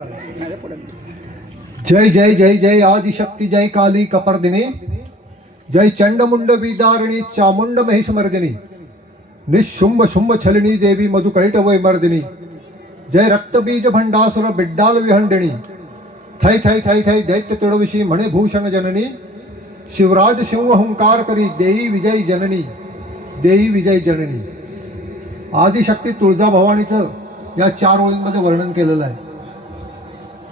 जय जय जय जय आदिशक्ती जय काली कपर्दिनी जय चंडमुंड विदारिणी चामुंड महिषमर्दिनी निशुंभ शुंभ छलिनी देवी मधुकैटवय मर्दिनी जय रक्तबीज भंडासुर बिड्डाल विहंडिणी थै थै थै थै दैत्य तुळविशी मणिभूषण जननी शिवराज शिव हुंकार करी देई विजय जननी देई विजय जननी। आदिशक्ती तुळजा भवानीचं या 4 ओळींमध्ये वर्णन केलेलं आहे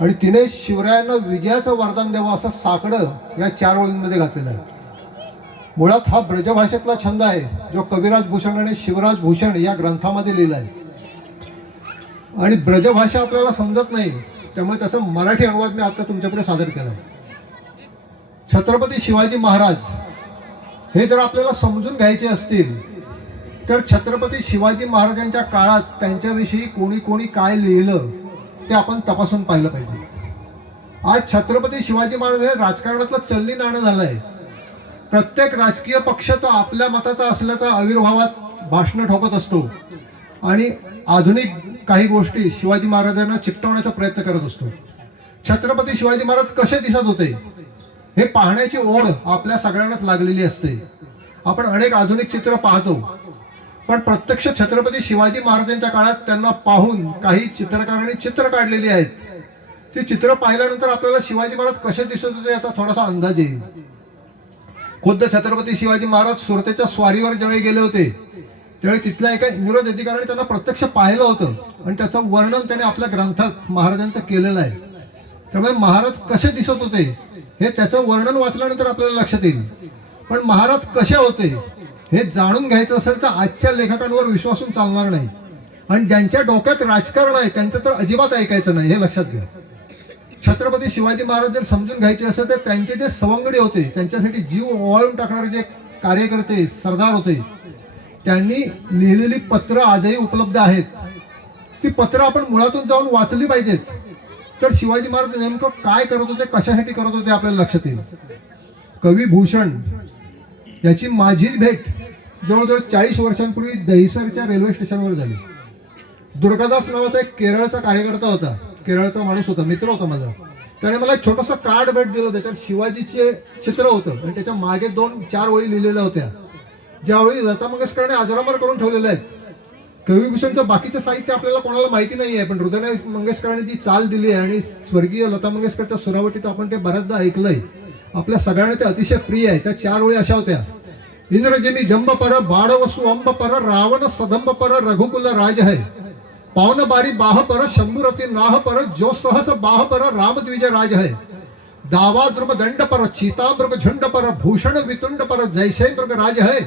आणि तिने शिवरायांना विजयाचं वरदान द्यावं असं साकडं या 4 ओळींमध्ये घातलेलं आहे। मुळात हा ब्रजभाषेतला छंद आहे जो कविराज भूषण आणि शिवराज भूषण या ग्रंथामध्ये लिहिला आहे आणि ब्रजभाषा आपल्याला समजत नाही त्यामुळे त्याचा मराठी अनुवाद मी आता तुमच्यापुढे सादर केला आहे। छत्रपती शिवाजी महाराज हे जर आपल्याला समजून घ्यायचे असतील तर छत्रपती शिवाजी महाराजांच्या काळात त्यांच्याविषयी कोणी कोणी काय लिहिलं ते आपण तपासून पाहिलं पाहिजे। आज छत्रपती शिवाजी महाराज हे राजकारणातलं चलनी नाणं झालंय। प्रत्येक राजकीय पक्ष तो आपल्या मताचा असल्याचा आविर्भावात भाषण ठोकत असतो आणि आधुनिक काही गोष्टी शिवाजी महाराजांना चिकटवण्याचा प्रयत्न करत असतो। छत्रपती शिवाजी महाराज कसे दिसत होते हे पाहण्याची ओढ आपल्या सगळ्यांनाच लागलेली असते। आपण अनेक आधुनिक चित्र पाहतो पण प्रत्यक्ष छत्रपती शिवाजी महाराजांच्या काळात त्यांना पाहून काही चित्रकारांनी चित्र काढलेली आहेत। ती चित्र पाहिल्यानंतर आपल्याला शिवाजी महाराज कसे दिसत होते याचा थोडासा अंदाज येईल। खुद्द छत्रपती शिवाजी महाराज सुरतेच्या स्वारीवर ज्यावेळी गेले होते त्यावेळी तिथल्या एका इंग्रज अधिकाऱ्याने त्यांना प्रत्यक्ष पाहिलं होतं आणि त्याचं वर्णन त्याने आपल्या ग्रंथात महाराजांचं केलेलं आहे। त्यामुळे महाराज कसे दिसत होते हे त्याचं वर्णन वाचल्यानंतर आपल्याला लक्षात येईल। पण महाराज कसे होते हे जाणून घ्यायचं असेल तर आजच्या लेखकांवर विश्वासून चालणार नाही आणि ज्यांच्या डोक्यात राजकारण आहे त्यांचं तर अजिबात ऐकायचं नाही हे लक्षात घ्या। छत्रपती शिवाजी महाराज जर समजून घ्यायचे असेल तर त्यांचे जे सवंगडी होते त्यांच्यासाठी जीव ओवाळून टाकणारे जे कार्यकर्ते सरदार होते त्यांनी लिहिलेली पत्र आजही उपलब्ध आहेत। ती पत्र आपण मुळातून जाऊन वाचली पाहिजेत तर शिवाजी महाराज नेमकं काय करत होते कशासाठी करत होते आपल्याला लक्षात येईल। कवी भूषण याची माझी भेट जवळजवळ 40 वर्षांपूर्वी दहिसरच्या रेल्वे स्टेशनवर झाली। दुर्गादास नावाचा एक केरळचा कार्यकर्ता होता, केरळचा माणूस होता, मित्र होता माझा। त्याने मला एक छोटंसं कार्ड भेट दिलं त्याच्यात शिवाजीचे चित्र होतं आणि त्याच्या मागे 2-4 ओळी लिहिलेल्या होत्या ज्यावेळी लता मंगेशकरने अजरामर करून ठेवलेल्या आहेत। कवी भूषणचं बाकीचं साहित्य आपल्याला कोणाला माहिती नाही आहे पण हृदय मंगेशकरांनी जी चाल दिली आहे आणि स्वर्गीय लता मंगेशकरच्या सुरावटीत आपण ते बऱ्याचदा ऐकलंय, आपल्या सगळ्यांना ते अतिशय प्रिय आहे। त्या 4 ओळी अशा होत्या। इंद्रजनी जंब पर बाळवसु अंब पर रावण सदंब पर रघुकुल राज है पावन बारी बाह पर शंभुरती नाह पर जो सहस बाह पर रामद्विज राज है दावा द्रुम दंड पर चीतामृग झुंड पर भूषण वितुंड पर जैसे मृग राज है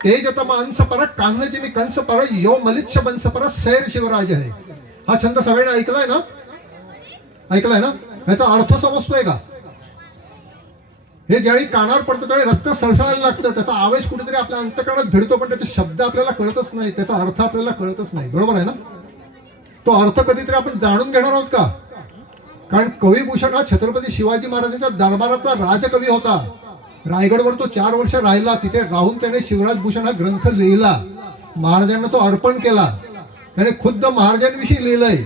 तेजतम अंश पर कान्हजिनी कंस पर यो मलिच्छ बंस पर सैर शिवराज है। हा छंद सगळ्यांना ऐकलाय ना? ऐकलाय ना? याचा अर्थ समजतोय का? हे ज्यावेळी कानावर पडतो त्यावेळी रक्त सळसळायला लागतं, त्याचा आवेश कुठेतरी आपल्या अंतःकरणात भिडतो पण त्याचे शब्द आपल्याला कळतच नाही, त्याचा अर्थ आपल्याला कळतच नाही। बरोबर आहे ना? तो अर्थ कधीतरी आपण जाणून घेणार आहोत का? कारण कवी भूषण हा छत्रपती शिवाजी महाराजांच्या दरबारातला राजकवी होता। रायगडवर तो 4 वर्ष राहिला, तिथे राहून त्याने शिवराज भूषण हा ग्रंथ लिहिला, महाराजांना तो अर्पण केला, त्याने खुद्द महाराजांविषयी लिहिलंय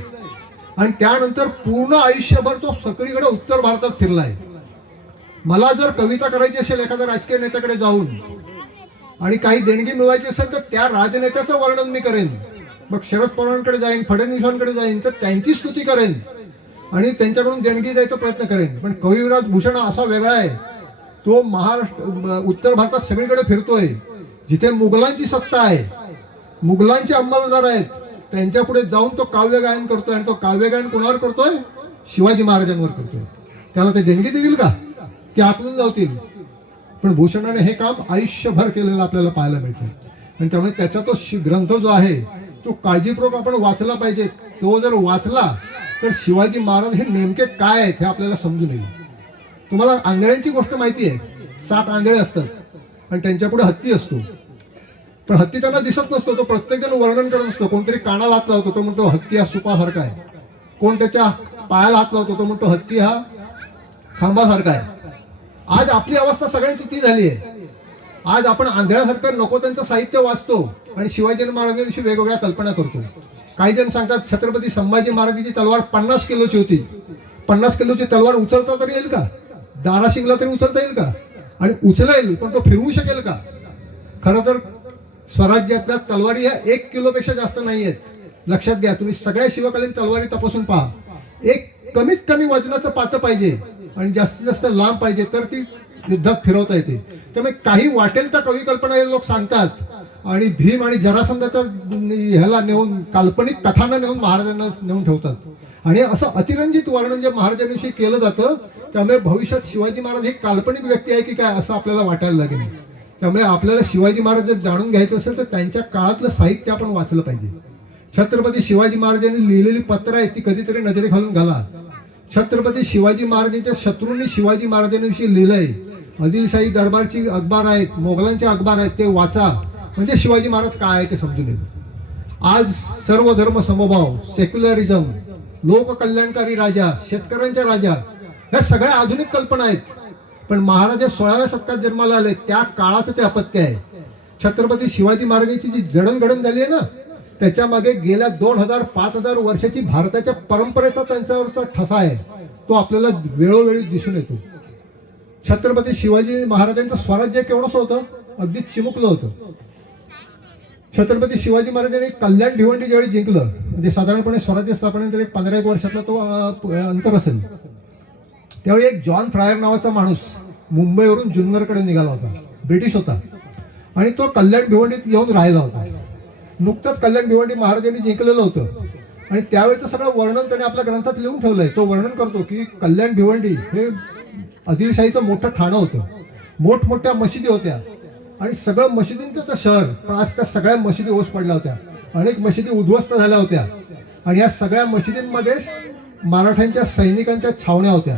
आणि त्यानंतर पूर्ण आयुष्यभर तो सगळीकडे उत्तर भारतात फिरलाय। मला जर कविता करायची असेल एखाद्या राजकीय नेत्याकडे जाऊन आणि काही देणगी मिळवायची असेल तर त्या राजनेत्याचं वर्णन मी करेन। मग शरद पवारांकडे जाईन, फडणवीसांकडे जाईन तर त्यांची स्तुती करेन आणि त्यांच्याकडून देणगी द्यायचा प्रयत्न करेन। पण कविराज भूषण असा वेगळा आहे, तो महाराष्ट्र उत्तर भारतात सगळीकडे फिरतोय। जिथे मुघलांची सत्ता आहे, मुघलांचे अंमलदार आहेत, त्यांच्या पुढे जाऊन तो काव्य गायन करतोय आणि तो काव्य गायन कोणावर करतोय? शिवाजी महाराजांवर करतोय। त्याला ते देणगी देतील का की आतून लावतील? पण भूषणाने हे काम आयुष्यभर केलेलं आपल्याला पाहायला मिळतं आणि त्यामुळे त्याचा तो ग्रंथ जो आहे तो काळजीपूर्वक आपण वाचला पाहिजे। तो जर वाचला तर शिवाजी महाराज हे नेमके काय आहेत हे आपल्याला समजून येईल। तुम्हाला आंधळ्यांची गोष्ट माहिती आहे, 7 आंधळे असतात आणि त्यांच्या पुढे हत्ती असतो, पण हत्ती त्यांना दिसत नसतो, तो प्रत्येक जण वर्णन करत असतो। कोणतरी कानाला हात लावतो, तो म्हणतो हत्ती हा सुपासारखा आहे, कोण त्याच्या पायाला हात लावतो, तो म्हणतो हत्ती हा खांबासारखा आहे। आज आपली अवस्था सगळ्यांची ती झाली आहे। आज आपण आंधळ्यासारखं नको त्यांचं साहित्य वाचतो आणि शिवाजी महाराजांविषयी वेगवेगळ्या कल्पना करतो। काही जण सांगतात छत्रपती संभाजी महाराजांची तलवार 50 किलोची होती. 50 किलोची तलवार उचलता तरी येईल का? दाराशिंगला तरी उचलता येईल का? आणि उचलेल पण तो फिरवू शकेल का? खरं तर स्वराज्यातल्या तलवारी ह्या 1 किलोपेक्षा जास्त नाही आहेत. लक्षात घ्या, तुम्ही सगळ्या शिवकालीन तलवारी तपासून पहा. एक कमीत कमी वजनाचं पातं पाहिजे आणि जास्तीत जास्त लांब पाहिजे तर ती युद्धात फिरवता येते. त्यामुळे काही वाटेल तर कवी कल्पना हे लोक सांगतात आणि भीम आणि जरासंधाच्या ह्याला नेऊन काल्पनिक कथांना नेऊन महाराजांना नेऊन ठेवतात. आणि असं अतिरंजित वर्णन जे महाराजांविषयी केलं जातं त्यामुळे भविष्यात शिवाजी महाराज हे काल्पनिक व्यक्ती आहे की काय असं आपल्याला वाटायला लागेल. त्यामुळे आपल्याला शिवाजी महाराज जर जाणून घ्यायचं असेल तर त्यांच्या काळातलं साहित्य आपण वाचलं पाहिजे. छत्रपती शिवाजी महाराजांनी लिहिलेली पत्र आहेत ती कधीतरी नजरे घालून घाला. छत्रपती शिवाजी महाराजांच्या शत्रूंनी शिवाजी महाराजांविषयी लिहिलंय. आदिलशाही दरबारची अखबार आहेत, मोगलांचे अखबार आहेत, ते वाचा. म्हणजे शिवाजी महाराज काय आहे ते समजून येईल. आज सर्व धर्म समभाव, सेक्युलरिझम, लोककल्याणकारी राजा, शेतकऱ्यांचा राजा, ह्या सगळ्या आधुनिक कल्पना आहेत. पण महाराज 16व्या शतकात जन्माला आले त्या काळाचं ते अपत्य आहे. छत्रपती शिवाजी महाराजांची जी जडणघडण झाली आहे ना त्याच्या मागे गेल्या 2000-5000 वर्षाची भारताच्या परंपरेचा त्यांच्यावरचा ठसा आहे. तो आपल्याला वेळोवेळी दिसून येतो. छत्रपती शिवाजी महाराजांचं स्वराज्य केवढंसं होतं? अगदी चिमुकलं होतं. छत्रपती शिवाजी महाराजांनी कल्याण भिवंडी ज्यावेळी जिंकलं म्हणजे साधारणपणे स्वराज्य स्थापनेनंतर एक 15-1 वर्षातला तो अंतर असेल, त्यावेळी एक जॉन फ्रायर नावाचा माणूस मुंबईवरून जुन्नरकडे निघाला होता. ब्रिटिश होता आणि तो कल्याण भिवंडीत येऊन राहिला होता. नुकतंच कल्याण भिवंडी महाराजांनी जिंकलेलं होतं आणि त्यावेळेचं सगळं वर्णन त्याने आपल्या ग्रंथात लिहून ठेवलंय. तो वर्णन करतो की कल्याण भिवंडी हे आदिलशाहीचं मोठं ठाणं होतं. मोठमोठ्या मशिदी होत्या आणि सगळं मशिदींचं तर शहर, पण आज त्या सगळ्या मशिदी ओस पडल्या होत्या. अनेक मशिदी उद्ध्वस्त झाल्या होत्या आणि या सगळ्या मशिदींमध्ये मराठ्यांच्या सैनिकांच्या छावण्या होत्या.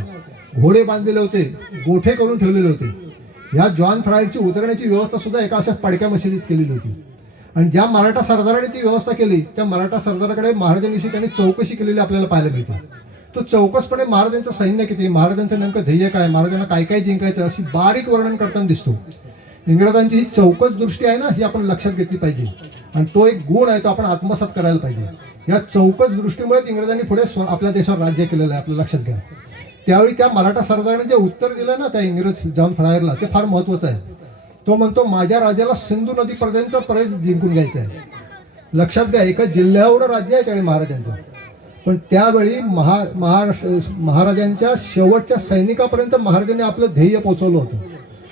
घोडे बांधलेले होते, गोठे करून ठेवलेले होते. ह्या जॉन फ्रायरची उतरण्याची व्यवस्था सुद्धा एका अशा पडक्या मशिदीत केलेली होती. आणि ज्या मराठा सरदाराने ती व्यवस्था केली त्या मराठा सरदाराकडे महाराजांविषयी त्यांनी चौकशी केलेली आपल्याला पाहायला मिळते. तो चौकसपणे महाराजांचं सैन्य किती, महाराजांचं नेमकं ध्येय काय, महाराजांना काय काय जिंकायचं अशी बारीक वर्णन करताना दिसतो. इंग्रजांची ही चौकस दृष्टी आहे ना ही आपण लक्षात घेतली पाहिजे आणि तो एक गुण आहे तो आपण आत्मसात करायला पाहिजे. या चौकस दृष्टीमुळे इंग्रजांनी पुढे आपल्या देशावर राज्य केलेलं आहे, आपलं लक्षात घ्या. त्यावेळी त्या मराठा सरदाराने जे उत्तर दिलं ना त्या इंग्रज जॉन फ्रायरला ते फार महत्वाचं आहे. तो म्हणतो माझ्या राजाला सिंधू नदीपर्यंतचा पर्यंत जिंकून घ्यायचं आहे. लक्षात घ्या, एका जिल्ह्यावर राज्य आहे त्यावेळी महाराजांचं, पण त्यावेळी महाराजांच्या शेवटच्या सैनिकापर्यंत महाराजांनी आपलं ध्येय पोहोचवलं होतं.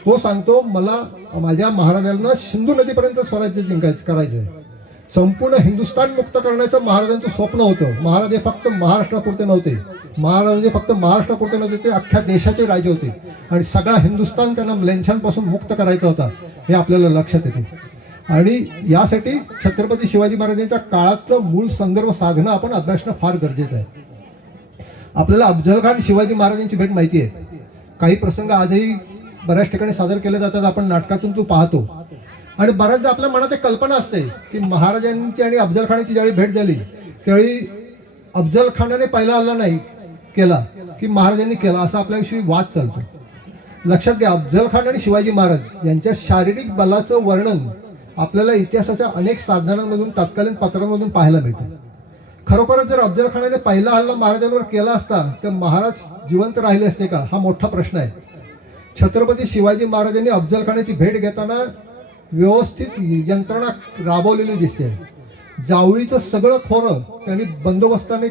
तो सांगतो मला माझ्या महाराजांना सिंधू नदीपर्यंत स्वराज्य जिंकायचं करायचं आहे. संपूर्ण हिंदुस्थान मुक्त करण्याचं महाराजांचं स्वप्न होतं. महाराज हे फक्त महाराष्ट्रापुरते नव्हते, महाराज हे फक्त महाराष्ट्रापुरते नव्हते, ते अख्ख्या देशाचे राजे होते आणि सगळा हिंदुस्थान त्यांना म्लेच्छांपासून मुक्त करायचा होता हे आपल्याला लक्षात येते. आणि यासाठी छत्रपती शिवाजी महाराजांच्या काळातलं मूळ संदर्भ साधनं आपण अभ्यासणं फार गरजेचं आहे. आपल्याला अफजल खान शिवाजी महाराजांची भेट माहिती आहे. काही प्रसंग आजही बऱ्याच ठिकाणी सादर केले जातात, आपण नाटकातून तो पाहतो. आणि बऱ्याचदा आपल्या मनात एक कल्पना असते की महाराजांची आणि अफजल खानाची ज्यावेळी भेट झाली त्यावेळी अफजल खानाने पहिला हल्ला नाही केला की महाराजांनी केला असा आपल्याविषयी वाद चालतो. लक्षात घ्या, अफजल खान आणि शिवाजी महाराज यांच्या शारीरिक बलाचं वर्णन आपल्याला इतिहासाच्या अनेक साधनांमधून तत्कालीन पत्रांमधून पाहायला मिळतं. खरोखरच जर अफजल खानाने पहिला हल्ला महाराजांवर केला असता तर महाराज जिवंत राहिले असते का हा मोठा प्रश्न आहे. छत्रपती शिवाजी महाराजांनी अफजल खानाची भेट घेताना व्यवस्थित यंत्रणा राबवलेली दिसते. जावळीचं सगळं खोरं त्यांनी बंदोबस्ताने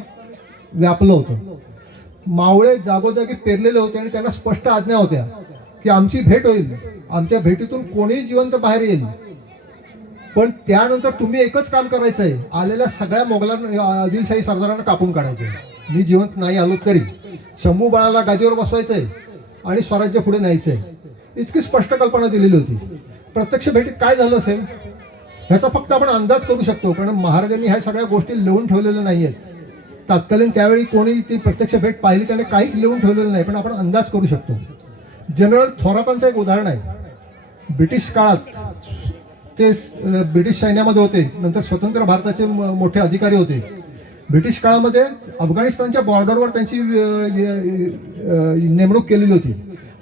व्यापलं होतं. मावळे जागोजागी पेरलेले होते आणि त्यांना स्पष्ट आज्ञा होत्या की आमची भेट होईल, आमच्या भेटीतून कोणीही जिवंत बाहेर येईल, पण त्यानंतर तुम्ही एकच काम करायचं आहे, आलेल्या सगळ्या मोगलांना आदिलशाही सरदारांना कापून काढायचं आहे. मी जिवंत नाही आलो तरी शंभू बाळाला गादीवर बसवायचंय आणि स्वराज्य पुढे न्यायचंय. इतकी स्पष्ट कल्पना दिलेली होती. प्रत्यक्ष भेटीत काय झालं असेल ह्याचा फक्त आपण अंदाज करू शकतो, पण महाराजांनी ह्या सगळ्या गोष्टी लिहून ठेवलेल्या नाही आहेत. तत्कालीन त्यावेळी कोणी ती प्रत्यक्ष भेट पाहिली त्याने काहीच लिहून ठेवलेलं नाही, पण आपण अंदाज करू शकतो. जनरल थोरातांचं एक उदाहरण आहे. ब्रिटिश काळात ते ब्रिटिश सैन्यामध्ये होते, नंतर स्वतंत्र भारताचे मोठे अधिकारी होते. ब्रिटिश काळामध्ये अफगाणिस्तानच्या बॉर्डरवर त्यांची नेमणूक केलेली होती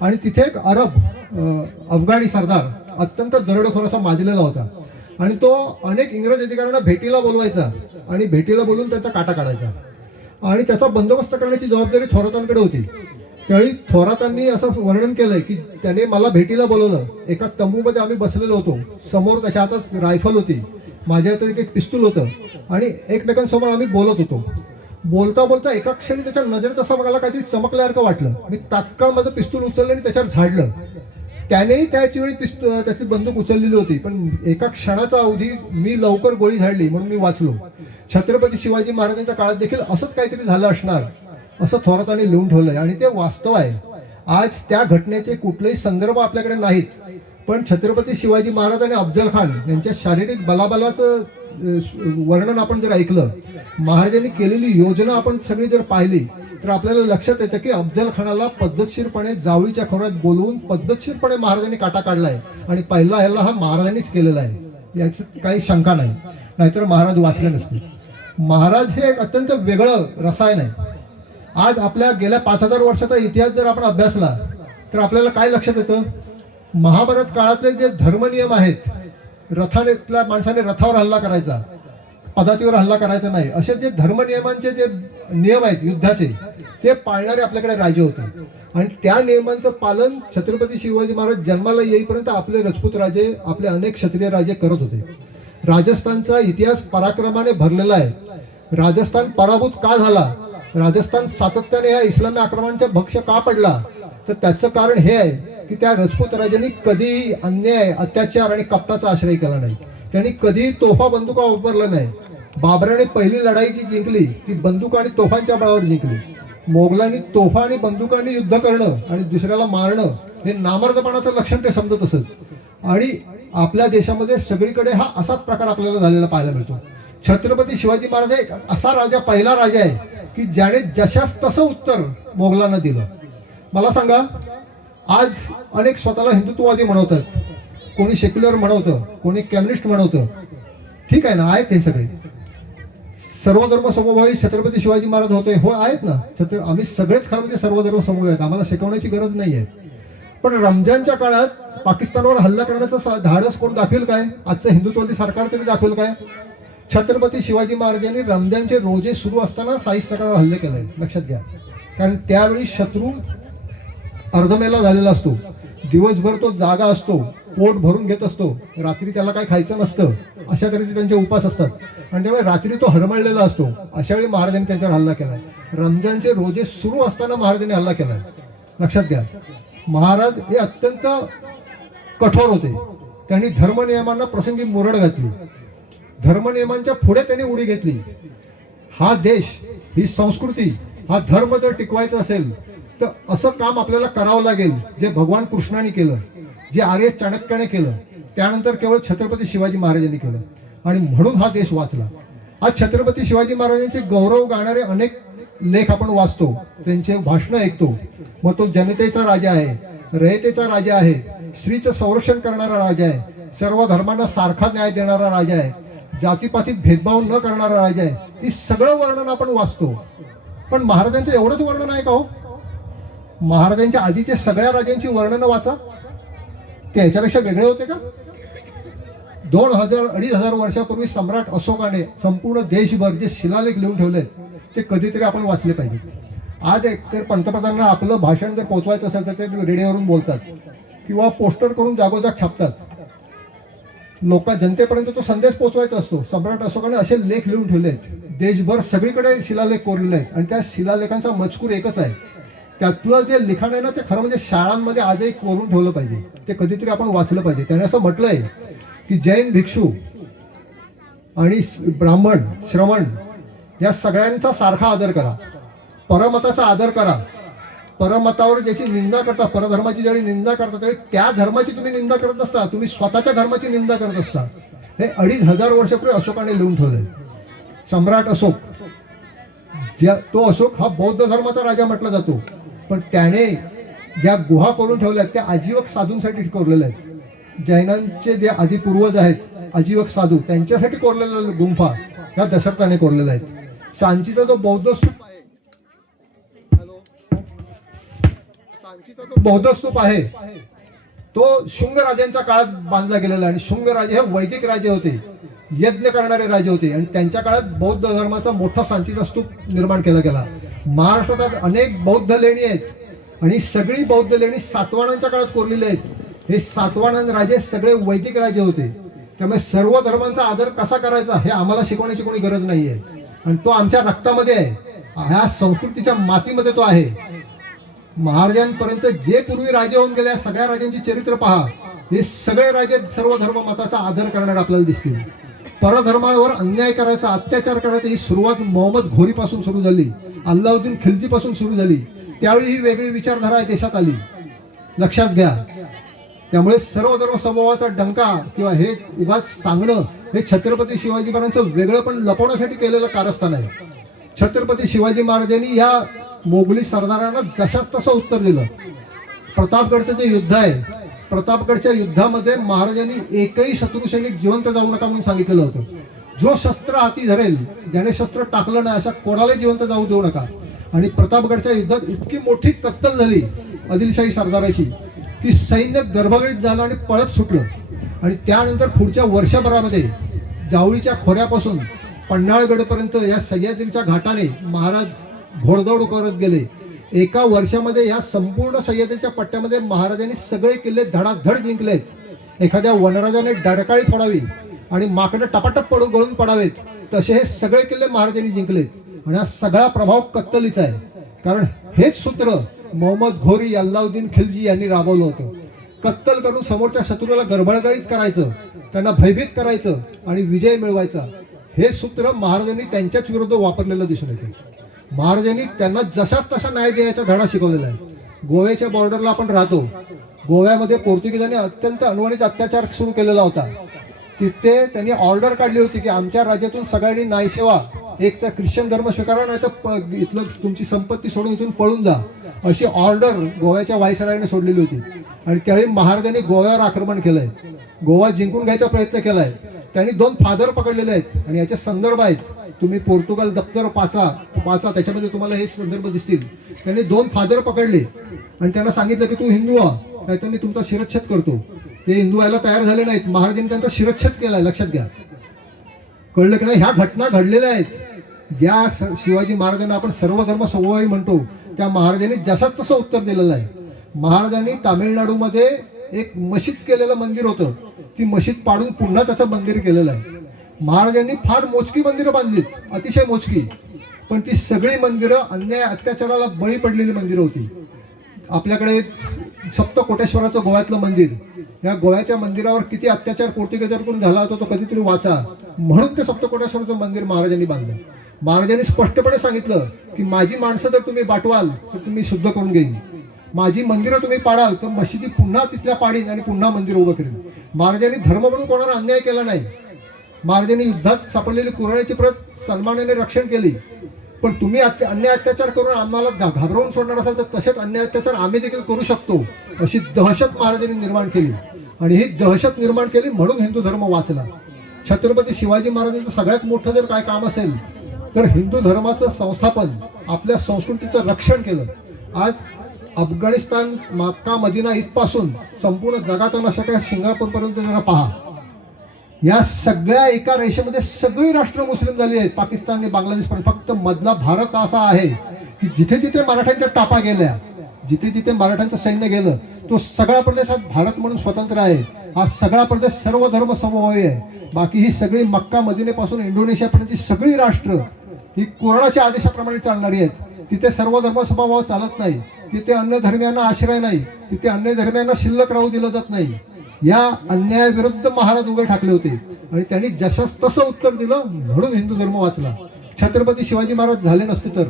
आणि तिथे एक अफगाणी सरदार अत्यंत दरोडेखोर असा माजलेला होता आणि तो अनेक इंग्रज अधिकाऱ्यांना भेटीला बोलवायचा आणि भेटीला बोलून त्यांचा काटा काढायचा आणि त्याचा बंदोबस्त करण्याची जबाबदारी थोरातांकडे होती. त्यावेळी थोरातांनी असं वर्णन केलंय की त्याने मला भेटीला बोलवलं. एका तंबूमध्ये आम्ही बसलेलो होतो. समोर त्याच्या हातात रायफल होती, माझ्या हातात एक पिस्तूल होतं आणि एकमेकांसमोर आम्ही बोलत होतो. बोलता बोलता एका क्षणी त्याच्या नजरेत असं मला काहीतरी चमकल्यासारखं वाटलं. मी तात्काळ माझं पिस्तूल उचललं आणि त्याच्यावर झाडलं. त्यानेही त्याची वेळी त्याची बंदूक उचललेली होती, पण एका क्षणाचा अवधी मी लवकर गोळी झाडली म्हणून मी वाचलो. छत्रपती शिवाजी महाराजांच्या काळात देखील असंच काहीतरी झालं असणार असं थोरातांनी लिहून ठेवलंय आणि ते वास्तव आहे. आज त्या घटनेचे कुठलेही संदर्भ आपल्याकडे नाहीत, पण छत्रपती शिवाजी महाराज आणि अफजल खान यांच्या शारीरिक बलाबलाचं वर्णन आपण जर ऐकलं, महाराजांनी केलेली योजना आपण सगळी जर पाहिली तर आपल्याला लक्षात येतं की अफजल खानाला पद्धतशीरपणे जावळीच्या खोऱ्यात बोलवून पद्धतशीरपणे महाराजांनी काटा काढलाय आणि पहिला ह्याला हा महाराजांनीच केलेला आहे, याची काही शंका नाही. नाहीतर महाराज वाचले नसते. महाराज हे एक अत्यंत वेगळं रसायन आहे. आज आपल्या गेल्या 5000 वर्षाचा इतिहास जर आपण अभ्यासला तर आपल्याला काय लक्षात येतं, महाभारत काळातले जे धर्मनियम आहेत, रथातल्या माणसाने रथावर हल्ला करायचा, पदातीवर हल्ला करायचा नाही, असे जे धर्मनियमांचे जे नियम आहेत युद्धाचे ते पाळणारे आपल्याकडे राजे होते. आणि त्या नियमांचं पालन छत्रपती शिवाजी महाराज जन्माला येईपर्यंत आपले राजपूत राजे, आपले अनेक क्षत्रिय राजे करत होते. राजस्थानचा इतिहास पराक्रमाने भरलेला आहे. राजस्थान पराभूत का झाला, राजस्थान सातत्याने या इस्लामी आक्रमणाच्या भक्ष्य का पडला, तर त्याचं कारण हे आहे की त्या राजपूत राजांनी कधी अन्याय, अत्याचार आणि कपटाचा आश्रय केला नाही. त्यांनी कधी तोफा बंदुका वापरला नाही. बाबराने पहिली लढाई जी जिंकली ती बंदुका आणि तोफांच्या बळावर जिंकली. मोगलांनी तोफा आणि बंदुकांनी युद्ध करणं आणि दुसऱ्याला मारणं हे नामर्दपणाचं लक्षण ते समजत असत. आणि आपल्या देशामध्ये सगळीकडे हा असाच प्रकार आपल्याला झालेला पाहायला मिळतो. छत्रपती शिवाजी महाराज एक असा राजा, पहिला राजा आहे की ज्याने जशास तसं उत्तर मोगलांना दिलं. मला सांगा, आज अनेक स्वतःला हिंदुत्ववादी म्हणवतात, कोणी सेक्युलर म्हणवतं, कोणी कम्युनिस्ट म्हणवतं. ठीक आहे ना, आहेत हे सगळे. सर्वधर्म समभावी छत्रपती शिवाजी महाराज होते, हो आहेत ना. आम्ही सगळेच खरं म्हणजे सर्वधर्म समभावी आहेत, आम्हाला शिकवण्याची गरज नाही आहे. पण रमजानच्या काळात पाकिस्तानवर हल्ला करण्याचं धाडस कोण दाखवेल काय? आजचं हिंदुत्ववादी सरकार तरी दाखवेल काय? छत्रपती शिवाजी महाराजांनी रमजानचे रोजे सुरू असताना शाहिस्तेखानावर हल्ले केले, लक्षात घ्या. कारण त्यावेळी शत्रू अर्धमेला झालेला असतो, दिवसभर तो जागा असतो, पोट भरून घेत असतो, रात्री त्याला काय खायचं नसतं, अशा तऱ्हेचे त्यांचे उपास असतात आणि त्यामुळे रात्री तो हरमळलेला असतो. अशा वेळी महाराजांनी त्यांच्यावर हल्ला केलाय. रमजानचे रोजे सुरू असताना महाराजांनी हल्ला केलाय, लक्षात घ्या. महाराज हे अत्यंत कठोर होते. त्यांनी धर्मनियमांना प्रसंगी मुरड घातली, धर्मनियमांच्या पुढे त्यांनी उडी घेतली. हा देश, ही संस्कृती, हा धर्म जर टिकवायचा असेल तर असं काम आपल्याला करावं लागेल जे भगवान कृष्णाने केलं, जे आर्य चाणक्याने केलं, त्यानंतर केवळ छत्रपती शिवाजी महाराजांनी केलं. आणि म्हणून हा देश वाचला. आज छत्रपती शिवाजी महाराजांचे गौरव गाणारे अनेक लेख आपण वाचतो, त्यांचे भाषणं ऐकतो. मग तो जनतेचा राजा आहे, रयतेचा राजा आहे, स्त्रीचं संरक्षण करणारा राजा आहे, सर्व धर्मांना सारखा न्याय देणारा राजा आहे, जातीपातीत भेदभाव न करणारा राजा आहे. हे सगळं वर्णन आपण वाचतो. पण महाराजांचं एवढंच वर्णन आहे का हो? महाराजांच्या आधीचे सगळ्या राजांची वर्णनं वाचा, ते याच्यापेक्षा वेगळे होते का? 2000-2500 वर्षापूर्वी सम्राट अशोकाने संपूर्ण देशभर जे शिलालेख लिहून ठेवले ते कधीतरी आपण वाचले पाहिजे. आज एकतर पंतप्रधानांना आपलं भाषण जर पोहोचवायचं असेल तर ते रेडिओवरून बोलतात किंवा पोस्टर करून जागोजाग छापतात. जनतेपर्यंत तो संदेश पोहोचवायचा असतो. सम्राट अशोकाने असे लेख लिहून ठेवले आहेत, देशभर सगळीकडे शिलालेख कोरलेले आहेत आणि त्या शिलालेखांचा मजकूर एकच आहे. त्यातलं जे लिखाण आहे ना, ते खरं म्हणजे शाळांमध्ये आजही कोरून ठेवलं पाहिजे, ते कधीतरी आपण वाचलं पाहिजे. त्याने असं म्हटलंय की जैन भिक्षू आणि ब्राह्मण, श्रमण या सगळ्यांचा सारखा आदर करा, परमताचा आदर करा. परमतावर ज्याची निंदा करता, परधर्माची ज्यावेळी निंदा करता त्यावेळी त्या धर्माची तुम्ही निंदा करत असता, तुम्ही स्वतःच्या धर्माची निंदा करत असता. हे 2500 वर्षापूर्वी अशोकाने लिहून ठेवलंय. सम्राट अशोक, तो अशोक हा बौद्ध धर्माचा राजा म्हटला जातो, पण त्याने ज्या गुहा करून ठेवल्या त्या आजीवक साधूंसाठी कोरलेल्या आहेत. जैनांचे जे आधी पूर्वज आहेत आजीवक साधू, त्यांच्यासाठी कोरलेल्या गुंफा या दशरथाने कोरलेल्या आहेत. सांचीचा जो बौद्ध स्तूप आहे, सांचीचा जो बौद्ध स्तूप आहे तो शुंग राजांच्या काळात बांधला गेलेला. आणि शुंग राजे हे वैदिक राजे होते, यज्ञ करणारे राजे होते, आणि त्यांच्या काळात बौद्ध धर्माचा मोठा सांचीचा स्तूप निर्माण केला गेला. महाराष्ट्रात अनेक बौद्ध लेणी आहेत आणि सगळी बौद्ध लेणी सातवाहनांच्या काळात कोरलेली आहेत. हे सातवाहन राजे सगळे वैदिक राजे होते. त्यामुळे सर्व धर्मांचा आदर कसा करायचा हे आम्हाला शिकवण्याची कोणी गरज नाहीये, आणि तो आमच्या रक्तामध्ये आहे, ह्या संस्कृतीच्या मातीमध्ये तो आहे. महाराजांपर्यंत जे पूर्वी राजे होऊन गेले सगळ्या राजांची चरित्र पहा. हे सगळे राजे सर्व धर्म मताचा आदर करणारे आपल्याला दिसतील. परधर्मावर अन्याय करायचा, अत्याचार करायचा ही सुरुवात मोहम्मद घोरी पासून सुरू झाली, अल्लाउद्दीन खिलजी पासून सुरू झाली. त्यावेळी ही वेगळी विचारधारा देशात आली, लक्षात घ्या. त्यामुळे सर्व धर्म समूहाचा डंका किंवा हे उगाच सांगणं हे छत्रपती शिवाजी महाराजांचं वेगळं पण लपवण्यासाठी केलेलं कारस्थान आहे. छत्रपती शिवाजी महाराजांनी या मोगली सरदारांना जशाच तसं उत्तर दिलं. प्रतापगडचं जे युद्ध आहे, प्रतापगडच्या युद्धामध्ये महाराजांनी एकही शत्रू सैनिक जिवंत जाऊ नका म्हणून सांगितलेलं होतं. जो शस्त्र हाती धरेल, ज्याने शस्त्र टाकलं नाही अशा कोणाला जिवंत जाऊ देऊ नका. आणि प्रतापगडच्या युद्धात इतकी मोठी कत्तल झाली आदिलशाही सरदाराची की सैन्य गर्भगळीत झालं आणि पळत सुटलं. आणि त्यानंतर पुढच्या वर्षभरामध्ये जावळीच्या खोऱ्यापासून पन्हाळगडपर्यंत या सह्याद्रीच्या घाटाने महाराज घोडदौड करत गेले. एका वर्षामध्ये या संपूर्ण सह्याद्रीच्या पट्ट्यामध्ये महाराजांनी सगळे किल्ले धडाधड जिंकलेत. एखाद्या वनराजाने डरकाळी फोडावी आणि माकडं टपाटप गळून पडावेत तसे हे सगळे किल्ले महाराजांनी जिंकलेत. आणि हा सगळा प्रभाव कत्तलीचा आहे, कारण हेच सूत्र मोहम्मद घोरी, अल्लाउद्दीन खिलजी यांनी राबवलं होतं. कत्तल करून समोरच्या शत्रूला गडबडगडीत करायचं, त्यांना भयभीत करायचं आणि विजय मिळवायचा. हे सूत्र महाराजांनी त्यांच्याच विरुद्ध वापरलेलं दिसून येते. महाराजांनी त्यांना जशाच तसा न्याय द्यायचा धडा शिकवलेला आहे. गोव्याच्या बॉर्डरला आपण राहतो. गोव्यामध्ये पोर्तुगीजांनी अत्यंत अनवणित अत्याचार सुरू केलेला होता. तिथे त्यांनी ऑर्डर काढली होती की आमच्या राज्यातून सगळ्यांनी न्यायसेवा, एक तर ख्रिश्चन धर्म स्वीकारा, नाही तर इथलं तुमची संपत्ती सोडून इथून पळून जा, अशी ऑर्डर गोव्याच्या व्हायसरायने सोडलेली होती. आणि त्यावेळी महाराजांनी गोव्यावर आक्रमण केलंय, गोवा जिंकून घ्यायचा प्रयत्न केलाय. त्यांनी 2 फादर पकडलेले आहेत आणि याचे संदर्भ आहेत. तुम्ही पोर्तुगाल दप्तर वाचा, त्याच्यामध्ये तुम्हाला हे संदर्भ दिसतील. त्यांनी 2 फादर पकडले आणि त्यांना सांगितलं की तू हिंदू हा, नाहीतर मी तुमचा शिरच्छेद करतो. ते हिंदू व्हायला तयार झाले नाहीत. महाराजांनी त्यांचा शिरच्छेद केलाय, लक्षात घ्या. कळलं की नाही? ह्या घटना घडलेल्या आहेत. ज्या शिवाजी महाराजांना आपण सर्व धर्म समभावी म्हणतो त्या महाराजांनी जशाच तसं उत्तर दिलेलं आहे. महाराजांनी तामिळनाडूमध्ये एक मशीद केलेलं मंदिर होतं, ती मशीद पाडून पुन्हा त्याचं मंदिर केलेलं आहे. महाराजांनी फार मोजकी मंदिरं बांधलीत, अतिशय मोजकी, पण ती सगळी मंदिरं अन्याय अत्याचाराला बळी पडलेली मंदिरं होती. आपल्याकडे सप्तकोटेश्वराचं गोव्यातलं मंदिर, या गोव्याच्या मंदिरावर किती अत्याचार पोर्तुगीजांकडून झाला होता तो कधीतरी वाचा. म्हणून ते सप्तकोटेश्वराचं मंदिर महाराजांनी बांधलं. महाराजांनी स्पष्टपणे सांगितलं की माझी माणसं जर तुम्ही बाटवाल तर तुम्ही शुद्ध करून घेईन, माझी मंदिरं तुम्ही पाडाल तर मशिदी पुन्हा तिथल्या पाडीन आणि पुन्हा मंदिर उभं करेन. महाराजांनी धर्म म्हणून कोणाला अन्याय केला नाही. महाराजांनी युद्धात सापडलेली कुऱ्हाडीची प्रत सन्मानाने रक्षण केली. पण तुम्ही अन्याय अत्याचार करून आम्हाला घाबरवून सोडणार असाल तर तसेच अन्याय अत्याचार आम्ही देखील करू शकतो, अशी दहशत महाराजांनी निर्माण केली. आणि ही दहशत निर्माण केली म्हणून हिंदू धर्म वाचला. छत्रपती शिवाजी महाराजांचं सगळ्यात मोठं जर काय काम असेल तर हिंदू धर्माचं संस्थापन, आपल्या संस्कृतीचं रक्षण केलं. आज अफगाणिस्तान, मक्का, मदिना इथपासून संपूर्ण जगाचा नशा आहे सिंगापूरपर्यंत जरा पहा. या सगळ्या एका रेषेमध्ये सगळी राष्ट्र मुस्लिम झाली आहेत. पाकिस्तान, बांगलादेश, पण फक्त मधला भारत असा आहे की जिथे जिथे मराठ्यांच्या टापा गेल्या, जिथे जिथे मराठ्यांचं सैन्य गेलं, तो सगळा प्रदेश आज भारत म्हणून स्वतंत्र आहे. हा सगळा प्रदेश सर्व धर्म समभावी आहे. बाकी ही सगळी मक्का मदिनेपासून इंडोनेशियापर्यंतची सगळी राष्ट्र ही कोरोनाच्या आदेशाप्रमाणे चालणारी आहेत. तिथे सर्व धर्म समभाव चालत नाही. तिथे अन्य धर्मियांना आश्रय नाही. तिथे अन्य धर्मियांना शिल्लक राहू दिलं जात नाही. या अन्यायाविरुद्ध महाराज उभे ठाकले होते आणि त्यांनी जशास तसं उत्तर दिलं म्हणून हिंदू धर्म वाचला. छत्रपती शिवाजी महाराज झाले नसते तर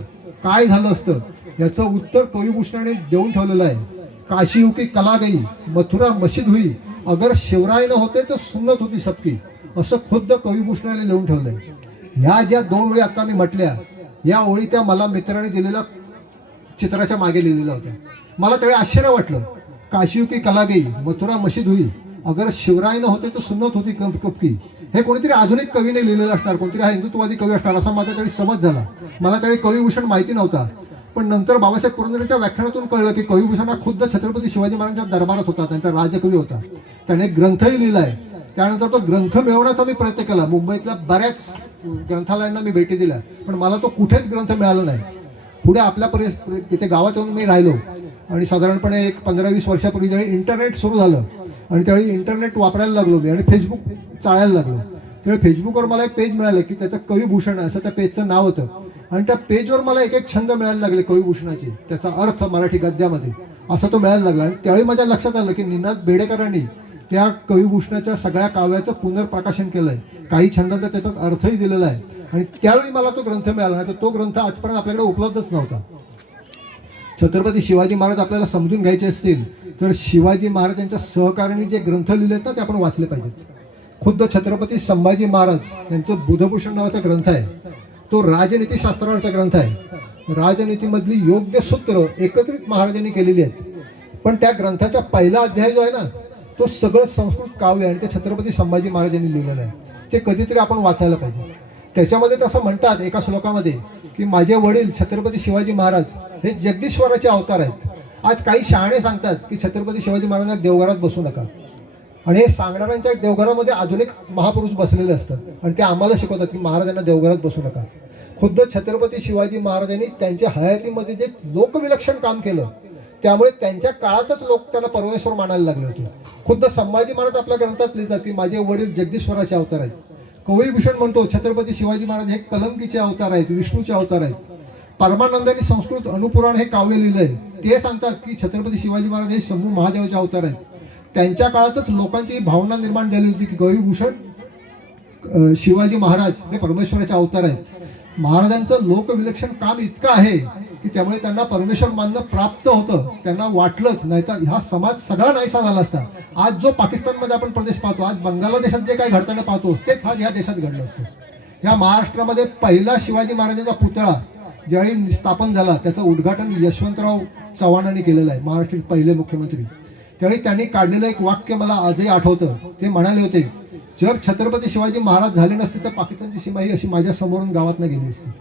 काय झालं असतं याचं उत्तर कविभूषणाने देऊन ठेवलेलं आहे. काशी हुई की कला गई, मथुरा मशीद हुई, अगर शिवराय न होते तर सुन्नत होती सबकी, असं खुद्द कविभूषणाने लिहून ठेवलंय. ह्या ज्या 2 ओळी आता मी म्हटल्या, या ओळी त्या मला मित्राने दिलेल्या चित्राच्या मागे लिहिलेल्या होत्या. मला त्यावेळी आश्चर्य वाटलं. काशी हुई की कला गई, मथुरा मशीद हुई, अगर शिवराय न होते तर सुन्नत होती कबकी. हे कोणीतरी आधुनिक कवीने लिहिलेलं असणार, कोणतरी हा हिंदुत्ववादी कवी असणार असा माझा त्यावेळी समज झाला. मला त्यावेळी कविभूषण माहिती नव्हता. पण नंतर बाबासाहेब पुरंदरेच्या व्याख्यानातून कळलं की कविभूषण हा खुद्द छत्रपती शिवाजी महाराजांच्या दरबारात होता, त्यांचा राजकवी होता. त्याने ग्रंथही लिहिलाय. त्यानंतर तो ग्रंथ मिळवण्याचा मी प्रयत्न केला. मुंबईतल्या बऱ्याच ग्रंथालयांना मी भेटी दिल्या, पण मला तो कुठेच ग्रंथ मिळाला नाही. पुढे आपल्या इथे गावात येऊन मी राहिलो आणि साधारणपणे एक 15-20 वर्षापूर्वी ज्यावेळी इंटरनेट सुरू झालं आणि त्यावेळी इंटरनेट वापरायला लागलो मी आणि फेसबुक चाळायला लागलो, त्यावेळी फेसबुकवर मला एक पेज मिळालं की त्याचं कविभूषण असं त्या पेजचं नाव होतं. आणि त्या पेजवर मला एक एक छंद मिळायला लागले कविभूषणाचे, त्याचा अर्थ मराठी गद्यामध्ये असा तो मिळायला लागला. आणि त्यावेळी माझ्या लक्षात आलं की निनाद बेडेकरांनी त्या कविभूषणाच्या सगळ्या काव्याचं पुनर्प्रकाशन केलंय, काही छंदांचा त्याच्यात अर्थही दिलेला आहे. आणि त्यावेळी मला तो ग्रंथ मिळाला, नाही तर तो ग्रंथ आजपर्यंत आपल्याकडे उपलब्धच नव्हता. छत्रपती शिवाजी महाराज आपल्याला समजून घ्यायचे असतील तर शिवाजी महाराजांच्या सहकार्यांनी जे ग्रंथ लिहिलेत ना ते आपण वाचले पाहिजेत. खुद्द छत्रपती संभाजी महाराज यांचं बुधभूषण नावाचा ग्रंथ आहे, तो राजनीतीशास्त्रावरचा ग्रंथ आहे. राजनीतीमधली योग्य सूत्र एकत्रित महाराजांनी केलेली आहेत. पण त्या ग्रंथाचा पहिला अध्याय जो आहे ना तो सगळं संस्कृत काव्य आणि ते छत्रपती संभाजी महाराजांनी लिहिलेलं आहे. ते कधीतरी आपण वाचायला पाहिजे. त्याच्यामध्ये तसं म्हणतात एका श्लोकामध्ये की माझे वडील छत्रपती शिवाजी महाराज हे जगदीश्वराचे अवतार आहेत. आज काही शहाणे सांगतात की छत्रपती शिवाजी महाराजांना देवघरात बसू नका, आणि हे सांगणाऱ्यांच्या देवघरामध्ये आधुनिक महापुरुष बसलेले असतात आणि ते आम्हाला शिकवतात की महाराजांना देवघरात बसू नका. खुद्द छत्रपती शिवाजी महाराजांनी त्यांच्या हयातीमध्ये जे लोकविलक्षण काम केलं त्यामुळे त्यांच्या काळातच लोक त्यांना परमेश्वर मानायला लागले होते. खुद्द संभाजी महाराज आपल्या ग्रंथात लिहितात की माझे वडील जगदीश्वराचे अवतार आहेत. कविभूषण म्हणतो छत्रपती शिवाजी महाराज हे कलंकीचे अवतार आहेत, विष्णूचे अवतार आहेत. परमानंदांनी संस्कृत अनुपुराण हे काव्य लिहिलंय, ते सांगतात की छत्रपती शिवाजी महाराज हे शंभू महादेवाचे अवतार आहेत. त्यांच्या काळातच लोकांची भावना निर्माण झाली होती की कविभूषण शिवाजी महाराज हे परमेश्वराचे अवतार आहेत. महाराजांचं लोकविलक्षण काम इतकं आहे की त्यामुळे त्यांना परमेश्वर मानणं प्राप्त होतं. त्यांना वाटलंच, नाहीतर हा समाज सगळा नाहीसा झाला असता. आज जो पाकिस्तानमध्ये आपण प्रदेश पाहतो, आज बांगलादेशात जे काही घडताना पाहतो तेच आज ह्या देशात घडलं असतं. या महाराष्ट्रामध्ये पहिला शिवाजी महाराजांचा पुतळा ज्यावेळी स्थापन झाला त्याचं उद्घाटन यशवंतराव चव्हाणांनी केलेलं आहे, महाराष्ट्राचे पहिले मुख्यमंत्री. त्यावेळी त्यांनी काढलेलं एक वाक्य मला आजही आठवतं. ते म्हणाले होते, जर छत्रपती शिवाजी महाराज झाले नसते तर पाकिस्तानची सीमा ही अशी माझ्या समोरून गावातनं गेली असती.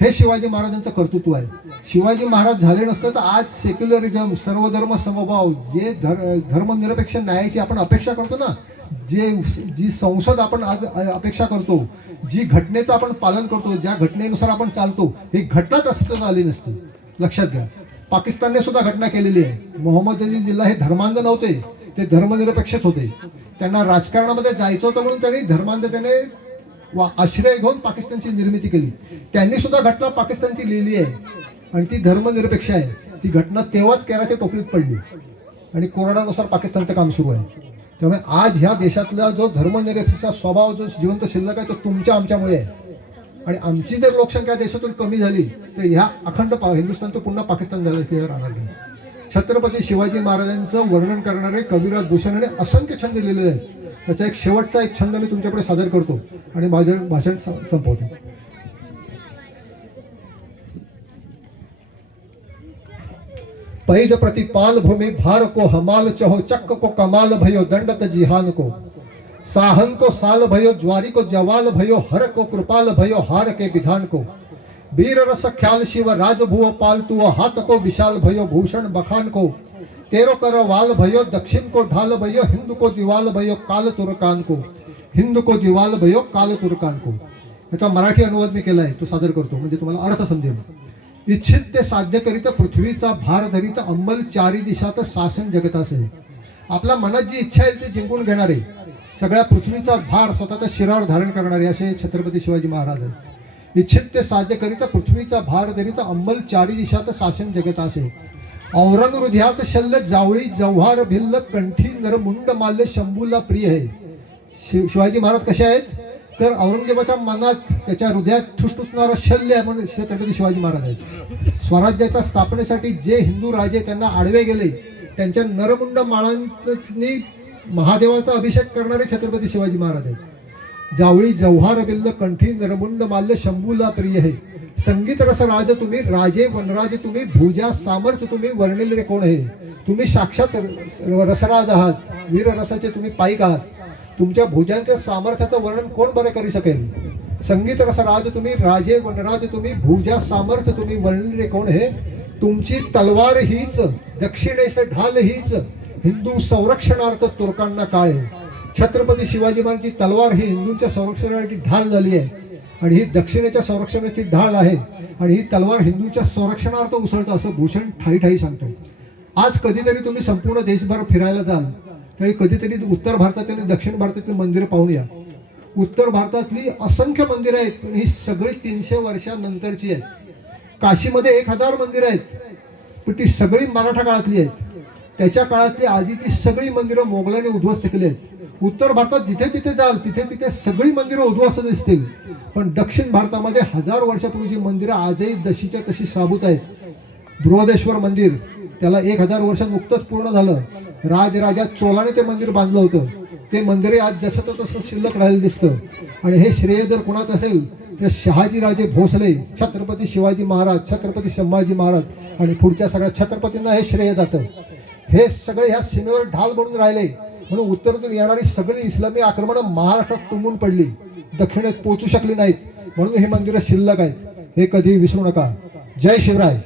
हे शिवाजी महाराजांचं कर्तृत्व आहे. शिवाजी महाराज झाले नसते तर आज सेक्युलरिझम, सर्वधर्म समभाव, जे धर्मनिरपेक्ष न्यायाची आपण अपेक्षा करतो ना, जी संसद आपण आज अपेक्षा करतो, जी घटनेचं आपण पालन करतो, ज्या घटनेनुसार आपण चालतो, ही घटनाच अस्तित्वात आली नसती. लक्षात घ्या, पाकिस्तानने सुद्धा घटना केलेली आहे. मोहम्मद अली जिल्हा हे धर्मांध नव्हते, ते धर्मनिरपेक्षच होते. त्यांना राजकारणामध्ये जायचं होतं म्हणून त्यांनी धर्मांधतेने आश्रय घेऊन पाकिस्तानची निर्मिती केली. त्यांनी सुद्धा घटना पाकिस्तानची लिहिली आहे आणि ती धर्मनिरपेक्ष आहे. ती घटना तेव्हाच केराच्या टोपलीत पडली आणि कोरडानुसार पाकिस्तानचं काम सुरू आहे. त्यामुळे आज ह्या देशातला जो धर्मनिरपेक्ष स्वभाव जो जिवंत शिल्लक आहे तो तुमच्या आमच्यामुळे आहे. आणि आमची जर लोकसंख्या देशातून कमी झाली तर ह्या अखंड हिंदुस्थान तो पुन्हा पाकिस्तान झाल्याशिवाय राहणार नाही. छत्रपती शिवाजी महाराजांचं वर्णन करणारे कविराज भूषणाने असंख्य छंद लिहिलेले आहेत. त्याचा एक शेवटचा एक छंद मी तुमच्याकडे सादर करतो आणि माझं भाषण संपवतो. पैज प्रतिपाल भूमि भार को हमाल चहो, चक्क को कमाल भयो दंडत जिहान को, साहन को साल भयो ज्वारी को जवाल भयो, हर को कृपाल भयो हार के विधान को, वीर रस ख्याल शिव राजभुव पालतु, हाथ को विशाल भयो भूषण बखान को, तेरो करो वाल भयो दक्षिण को ढाल भयो, हिंदू को दिवाल भयो काल तुर्कान को, हिंदू को दिवाल भयो काल तुर्कान को. याचा मराठी अनुवाद मी केलाय, तो सादर करतो म्हणजे तुम्हाला अर्थ समजेल. इच्छित ते साध्य करीत पृथ्वीचा भार धरीत, अंमल चारी दिशात शासन जगतासे. आपल्या मनात जी इच्छा आहे ते जिंकून घेणारे, सगळ्या पृथ्वीचा भार स्वतःच्या शिरावर धारण करणारे असे छत्रपती शिवाजी महाराज आहेत. इच्छित ते साध्य करीत पृथ्वीचा भार धरीत, अंमल चारी दिशात शासन जगतासे. औरंग हृदयात शल्य जावळी जव्हार भिल्ल, कंठी नरमुंड माल्य शंभूला प्रिय आहे. शिवाजी महाराज कसे आहेत तर औरंगजेबाच्या मनात त्याच्या हृदयात ठुसठुसणारा शल्य म्हणून छत्रपती शिवाजी महाराज आहेत. स्वराज्याच्या स्थापनेसाठी जे हिंदू राजे त्यांना आडवे गेले त्यांच्या नरमुंड माळांनी महादेवाचा अभिषेक करणारे छत्रपती शिवाजी महाराज आहेत. जावळी जव्हार बिल्ल कंठी नरमुंड माल्य शंभूला प्रिय है. संगीत रस राज तुम्ही, राजे वनराज तुम्ही, भुजा सामर्थ्य तुम्ही, वर्णिले कोण आहे. तुम्ही साक्षात रसराज आहात, वीर रसाचे तुम्ही पाईक आहात. तुमच्या भुजांच्या सामर्थ्याचं वर्णन कोण बरे करू शकेल. संगीत रस राज तुम्ही, राजे वनराज तुम्ही, भुजा सामर्थ तुम्ही, वर्णिले कोण हे? तुमची तलवार हीच, दक्षिणेस ढाल हीच, हिंदू संरक्षणार्थ तुर्कांना काय? छत्रपती शिवाजी महाराजांची तलवार ही हिंदूंच्या संरक्षणाची ढाल झाली आहे आणि ही दक्षिणेच्या संरक्षणाची ढाल आहे आणि ही तलवार हिंदूंच्या संरक्षणार्थ उसळतं असं भूषण ठाई ठाई सांगतो. आज कधीतरी तुम्ही संपूर्ण देशभर फिरायला जाल तरी कधीतरी उत्तर भारतातील आणि दक्षिण भारतातील मंदिरं पाहून या. उत्तर भारतातली असंख्य मंदिरं आहेत पण ही सगळी 300 वर्षांनंतरची आहेत. काशीमध्ये 1000 मंदिरं आहेत पण ती सगळी मराठा काळातली आहेत. त्याच्या काळातली आधीची सगळी मंदिरं मोगलांनी उद्ध्वस्त केली आहेत. उत्तर भारतात जिथे जिथे जाल तिथे तिथे सगळी मंदिरं उद्ध्वस्त दिसतील पण दक्षिण भारतामध्ये 1000 वर्षापूर्वीची मंदिरं आजही जशीच्या तशी साबूत आहेत. बृहदेश्वर मंदिर त्याला 1000 वर्षात नुकतंच पूर्ण झालं. राजराजा चोलाने ते मंदिर बांधलं होतं. ते मंदिर आज जसं तसं शिल्लक राहिलं दिसतं आणि हे श्रेय जर कोणाचं असेल तर शहाजीराजे भोसले, छत्रपती शिवाजी महाराज, छत्रपती संभाजी महाराज आणि पुढच्या सगळ्या छत्रपतींना हे श्रेय जातं. हे सगळे ह्या सीमेवर ढाल बनून राहिले म्हणून उत्तरेतून येणारी सगळी इस्लामी आक्रमणं महाराष्ट्रात तुंबून पडली, दक्षिणेत पोहोचू शकली नाहीत म्हणून हे मंदिरं शिल्लक आहेत. हे कधी विसरू नका. जय शिवराय.